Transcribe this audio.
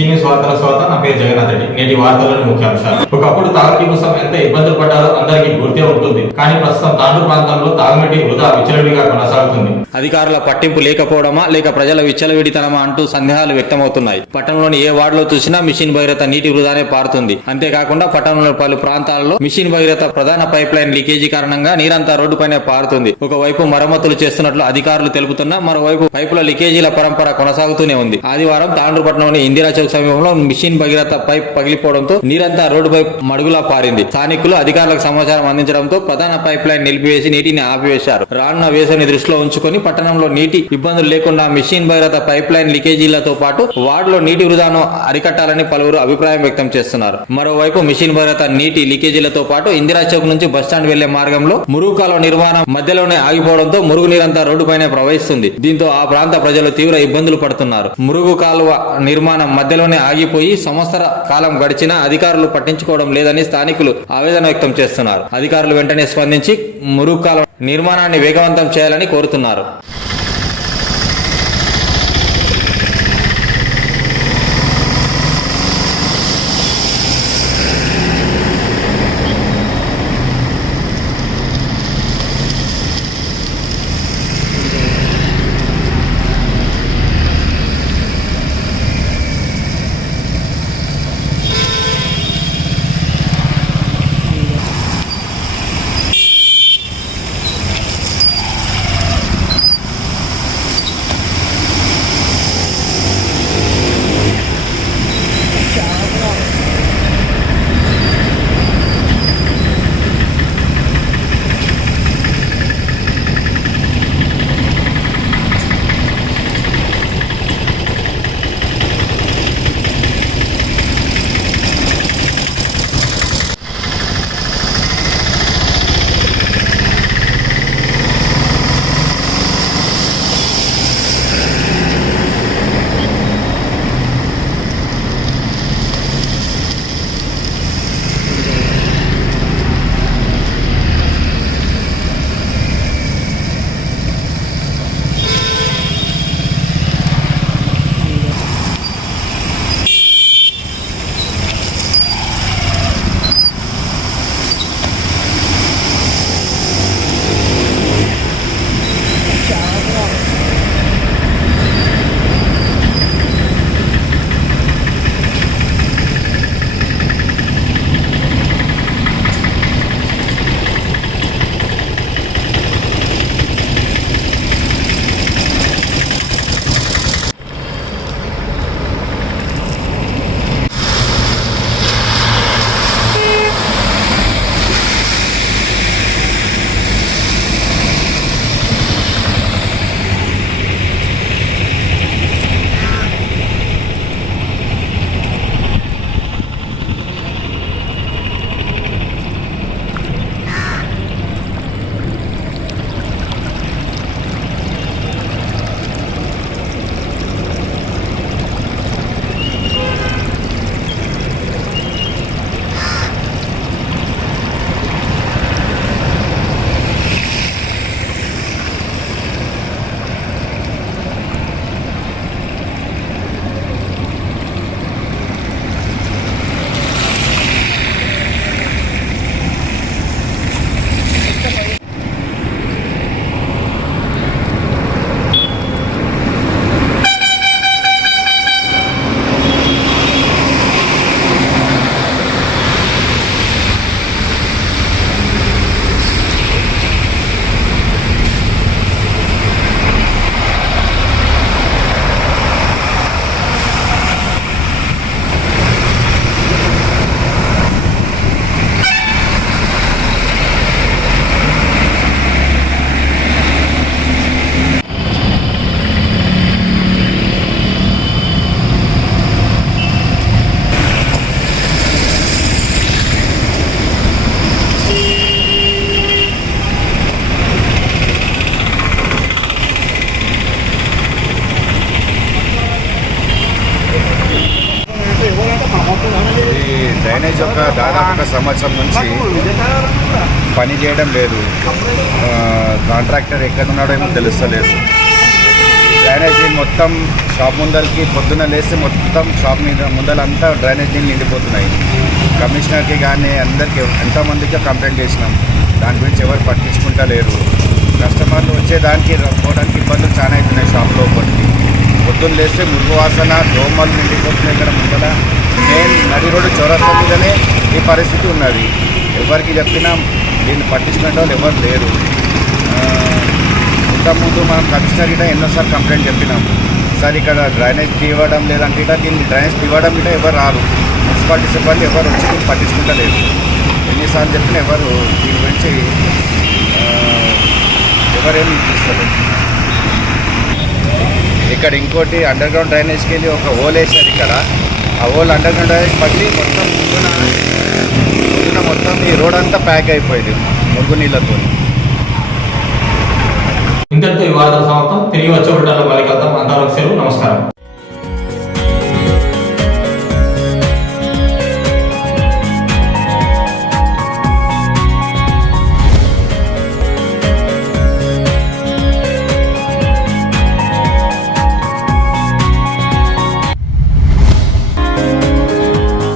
Seniors వార్తల స్వాత నా పేరు జగన్నాథ్ రెడ్డి. నేటి వార్తలోని ముఖ్యాంశాలు ఒకప్పుడు తాగునీటి కోసం ఎంత ఇబ్బందులు పడ్డారో అందరికీ గుర్తే ఉంటుంది. కానీ ప్రస్తుతం తాండూరు ప్రాంతంలో తాగునీటి వృధా విచ్చలవిడిగా కొనసాగుతుంది. అధికారుల పట్టింపు లేకపోవడమా లేక ప్రజల విచ్చలవిడితనమా అంటూ సందేహాలు వ్యక్తమవుతున్నాయి. పట్టణంలోని ఏ వార్డులో చూసినా మిషన్ భగీరథ నీటి వృధానే పారుతుంది. అంతేకాకుండా పట్టణంలోని పలు ప్రాంతాల్లో మిషన్ భగీరథ ప్రధాన పైప్ లైన్ లీకేజీ కారణంగా నీరంతా రోడ్డుపైనే పారుతుంది. ఒకవైపు మరమ్మతులు చేస్తున్నట్లు అధికారులు తెలుపుతున్నా మరోవైపు పైపుల లీకేజీల పరంపర కొనసాగుతూనే ఉంది. ఆదివారం తాండూరు పట్టణంలోని ఇందిరా చౌక్ సమీపంలో మిషన్ భగీరథ పైప్ పగిలిపోవడంతో నీరంతా రోడ్డుపై మడుగులా పారింది. స్థానికులు అధికారులకు సమాచారం అందించడంతో ప్రధాన పైప్ లైన్ నిలిపివేసి నీటిని ఆపివేశారు. రానున్న వేసవిని దృష్టిలో ఉంచుకొని పట్టణంలో నీటి ఇబ్బందులు లేకుండా మిషన్ భగీరథ పైప్ లైన్ లీకేజీలతో పాటు వార్డులో నీటి వృధాను అరికట్టాలని పలువురు అభిప్రాయం వ్యక్తం చేస్తున్నారు. మరోవైపు మిషన్ భగీరథ నీటి లీకేజీలతో పాటు ఇందిరా చౌక్ నుంచి బస్టాండ్ వెళ్ళే మార్గంలో మురుగు కాలువ నిర్మాణం మధ్యలోనే ఆగిపోవడంతో మురుగు నీరంతా రోడ్డుపైనే ప్రవహిస్తుంది. దీంతో ఆ ప్రాంత ప్రజలు తీవ్ర ఇబ్బందులు పడుతున్నారు. మురుగు కాలువ నిర్మాణం మధ్యలోనే ఆగిపోయి సంవత్సర కాలం గడిచినా అధికారులు పట్టించుకోవడం లేదని స్థానికులు ఆవేదన వ్యక్తం చేస్తున్నారు. అధికారులు వెంటనే స్పందించి మురుగు కాలం నిర్మాణాన్ని వేగవంతం చేయాలని కోరుతున్నారు. సంవత్సరం నుంచి పని చేయడం లేదు. కాంట్రాక్టర్ ఎక్కడున్నాడో ఏమో తెలుస్తలేదు. డ్రైనేజీ మొత్తం షాప్ ముందరికి పొద్దున్న లేస్తే మొత్తం షాప్ మీద ముందలంతా డ్రైనేజ్ నీళ్ళు నిండిపోతున్నాయి. కమిషనర్కి కానీ అందరికీ ఎంతమందికి కంప్లైంట్ చేసినాం. దాని గురించి ఎవరు పట్టించుకుంటా లేరు కస్టమర్లు వచ్చేదానికి పోవడానికి ఇబ్బందులు చాలా అవుతున్నాయి షాప్ లోపలికి. పొద్దున్న లేస్తే మురుగు వాసన దోమలు నిండిపోతున్నాయి ఇక్కడ మెయిన్ నది రోడ్డు చౌరస్తా మీదనే ఈ పరిస్థితి ఉన్నది. ఎవరికి చెప్పినా దీన్ని పట్టించుకునే వాళ్ళు ఎవరు లేరు. ఇంతకుముందు మనం కమిషనర్ గిట్ట ఎన్నోసార్లు కంప్లైంట్ చెప్పినాం. సార్ ఇక్కడ డ్రైనేజ్ తీవడం లేదంటే ఇట దీన్ని డ్రైనేజ్ తీవడం ఇట ఎవరు రారు. మున్సిపాలిటీ సిబ్బంది ఎవరు వచ్చి దీన్ని పట్టించుకుంటలేరు ఎన్నిసార్లు చెప్పినా ఎవరు దీని గురించి ఎవరేమి తీస్తారు ఇక్కడ ఇంకోటి అండర్ గ్రౌండ్ డ్రైనేజ్కి వెళ్ళి ఒక హోల్ వేసారు ఇక్కడ. ఆ హోల్ అండర్ గ్రౌండ్ పగిలి మొత్తం ముందున ముందున మొత్తం ఈ రోడ్ అంతా ప్యాక్ అయిపోయింది మురుగు నీళ్ళతో. ఇంతటితో ఈ వార్త సమాప్తం తిరిగి వచ్చే ఉంటాలో మళ్ళీ కలుద్దాం అందరూ నమస్కారం.